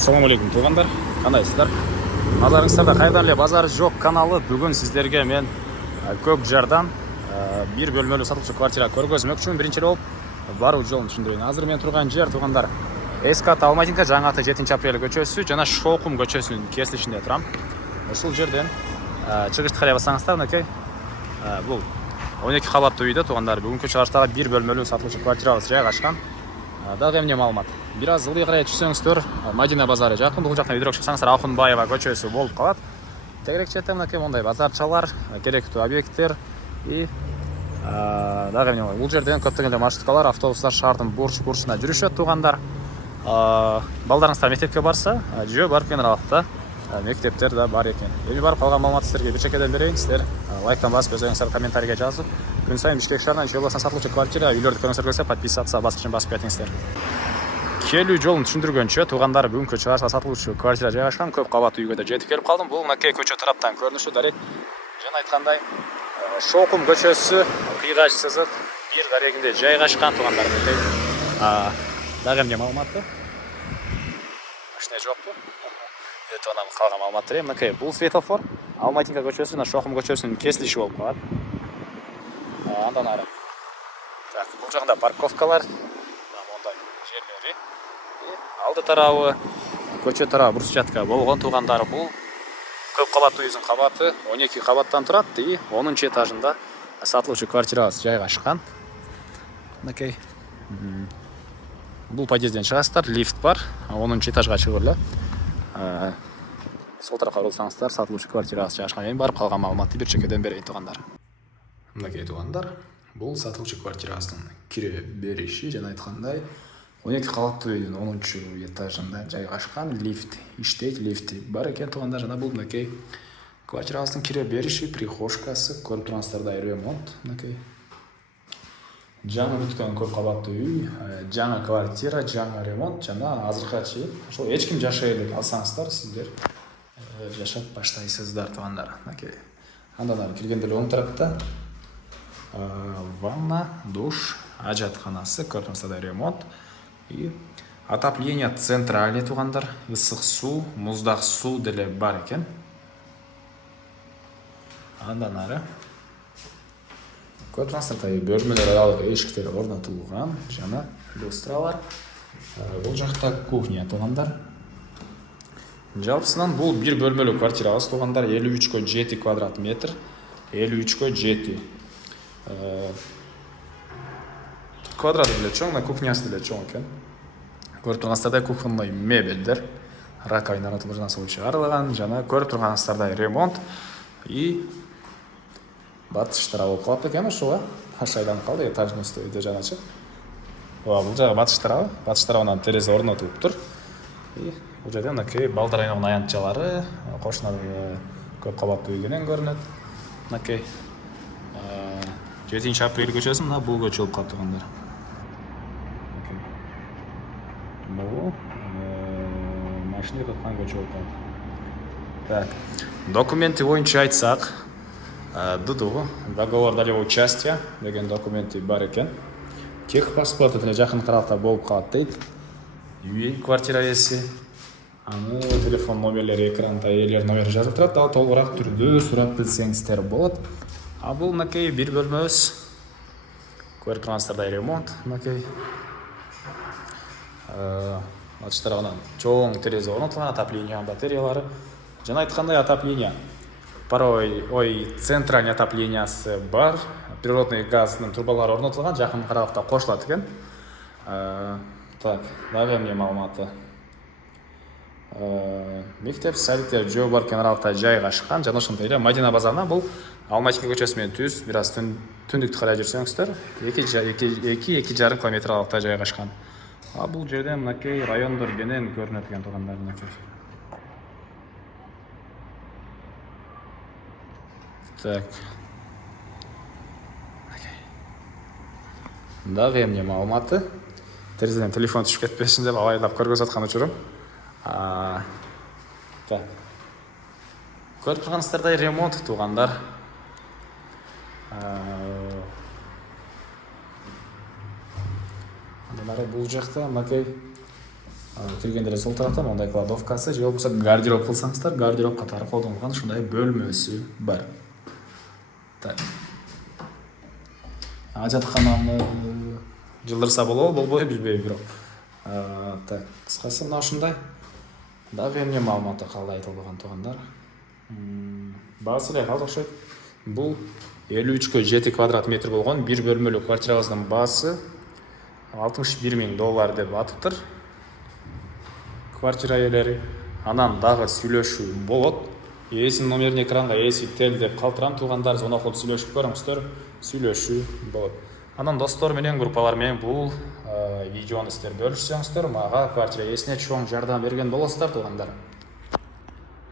Ассалаумағалейкум туғандар, қандайсыздар? Назарыңыздарда қайдан эле базар жоқ каналы бүгін сіздерге мен көп жардан бір бөлмелі сатылшы квартира көргөзмөкчүмүн. Биринчи болуп баруу жолун түшүндүрөйүн. Азыр мен турган жер туғандар СК Алматинка жаңы аты 7 апрель көчөсү жана Шоқум көчөсүнүн кесилишинде турам. Ушул жерден чыгышты карай бассаңыздар, мынакей бул 12 кабаттуу үйдө туғандар бүгүнкү чыгыштагы бір бөлмелүү сатылчу квартирабыз жайгашкан. Дагы эмне маалымат. Бир аз ылдый карай түшсөңүздөр, Мадина базары жакын. Бул жактан өйдөрөөк чыксаңыздар Ахунбаева көчөсү болуп калат. Тегерек четте мынакей мондай базарчалар, керектүү объекттер и дагы эмне бар. Бул жерден көптөгөн маршруткалар, автобустар шаардын бурчуна жүрүшөт тугандар. Балдарыңыздар мектепке барса, жөө барып келиңер алакта. Мектептер да бар экен. Эми барып калган маалыматты силерге бир чекеден берейин. Силер лайктан басып, өз оюңуздарды комментарийге жазып, күн сайын Бишкек шаарынан Чүй областынан сатылчу квартира үйлөрдү көрүңүздөр келсе, подписаться баскычын басып кетиңиздер. Келүү жолун түшүндүргөнчө, тугандар бүгүнкү чыгышта сатылуучу квартира жайгашкан. Көп кабаттуу үйгө да жетип келип калдым. Бул мынакей көчө тараптан көрүнүшү дарек. Жана айткандай, Шоқум көчөсү кыйгач сызык бир дарегинде жайгашкан тугандар. Дагы эмне маалыматты? Машина жокпу? Тонам калган маалыматтар. Мынакей бул светофор Алматинка көчөсү жана Шоқум көчөсүнүн кесилиши болуп калат. Андан ары. Так, бул жагында парковкалар, мондай жерлери. Алды тарабы көчө тарабы брусчатка болгон тугандар. Бул көп кабаттуу үйдүн кабаты 12 кабаттан турат и 10 этажында сатылуучу квартирабыз жайгашкан. Мынакей. Бул подъезден чыгасыздар, лифт бар, 10 этажга чыгып эле. Сол тарапка урулсаңыздар, сатылуучу квартирабыз жайгашкан. Эми барып калган маалыматты бир чекеден берейин тугандар. Мынакей тугандар, бул сатылуучу квартирабыздын кире бериши, жана айткандай 12 кабаттуу үйдүн 10 этажында жайгашкан. Лифт иштейт, лифти бар экен тугандар. Жана бул мынакей квартирабыздын кире бериши, прихожкасы, көрүп тургансыздар, ремонт. Мынакей жаңы бүткөн көп кабаттуу үй, жаңы квартира, жаңы ремонт, жана азыркыга чейин ошол эч ким жашай элек алсаңыздар, сиздер жашап баштайсыздар тугандар. Мынакей. Андан ары киргенде эле оң тарапта ванна, душ, ажатканасы, көрүп турсаңыздар, ремонт и отопление центральный тугандар, ысык суу, муздак суу деле бар экен. Андан ары көрүп турсаңыздар, бөлмөлөр аралык эшиктер орнотулган, жана люстралар. Бул жакта кухня тугандар. Жалпысынан бул бир бөлмөлүү квартирабыз тугандар, 53 7 квадрат метр, 53 7 квадрат деле чоң, кухнясы деле чоң экен. Көрүп тургансыздардай кухонный мебелдер, раковина орнотулган, суу чыгарылган, жана көрүп тургансыздардай ремонт и батыш тарабы болуп калат экен ушуга. Ашайдан калды, этаждын үстү үйдө жаначык. Бул жагы батыш тарабынан терезе орнотулуп тур. И бул жерде мынакей балдар ойногон аянтчалары, кошуна көп кабаттуу үйдөн көрүнөт. Мынакей 7 апрель көчөсү мына бул көчө болуп калат тугандар. Бул машина тоткан көчө болуп калат. Так, документи боюнча айтсак, ДДУ, договор долевого участия деген документи бар экен. Техпаспорт деле жакын аралыкта болуп калат дейт. Үй квартира ээси, аны телефон номерлери экранда ээлер номери жазып турат. Ал толугураак түрдө сурап билсеңиздер болот. Бул мынакей бир бөлмөбүз. Көрүп тургансыздардай ремонт, мынакей. Батыш тарабынан чоң терезе орнотулган, отопление батареялары. Жана айткандай отопление порой центральный отоплениясы бар, природный газдын трубалары орнотулган, жакын аралыкта кошулат экен. Так, дагы эмне маалыматы? Мектеп, садиктер жөө бар экен аралыкта жайгашкан, жана ошондой эле Мадина базарынан бул Алматинка көчөсү менен түз, бир аз түндүктү карай жүрсөңүздөр, 2,5 километр аралыкта жайгашкан. Бул жерден мынакей райондор кенен көрүнөт экен тугандар, мынакей. Так. Дагы эмне маалыматы? Терезеден телефон түшүп кетпесин деп абайлап көргөзүп аткан учурум. Так. Көрүп тургансыздардай ремонт тугандар. Андан ары бул жакта мынакей Киргенде сол тарапта мындай кладовкасы же болбосо гардероб кылсаңыздар, гардеробко тарып колдонгон ушундай бөлмөсү бар. Так. Ажаткананы жылдырса болобу, болбойбу билбейм бирок. Так, кыскасы мына ушундай. Дагы эмне маалыматы калды айтылган туугандар. Баасы эле калды окшойт. Бул 53,7 квадрат метр болгон бир бөлмөлүү квартирабыздын баасы $61,000 деп атыптыр. Квартира ээлери анан дагы сүйлөшүү болот. Ээсинин номерин экранга ээси тел деп калтырам туугандар, звонок кылып сүйлөшүп көрүңүздөр, сүйлөшүү болот. Анан достор менен, группалар менен бул видеону сиздер бөлүшсөңүздөр, мага квартира ээсине чоң жардам берген болосуздар туугандар.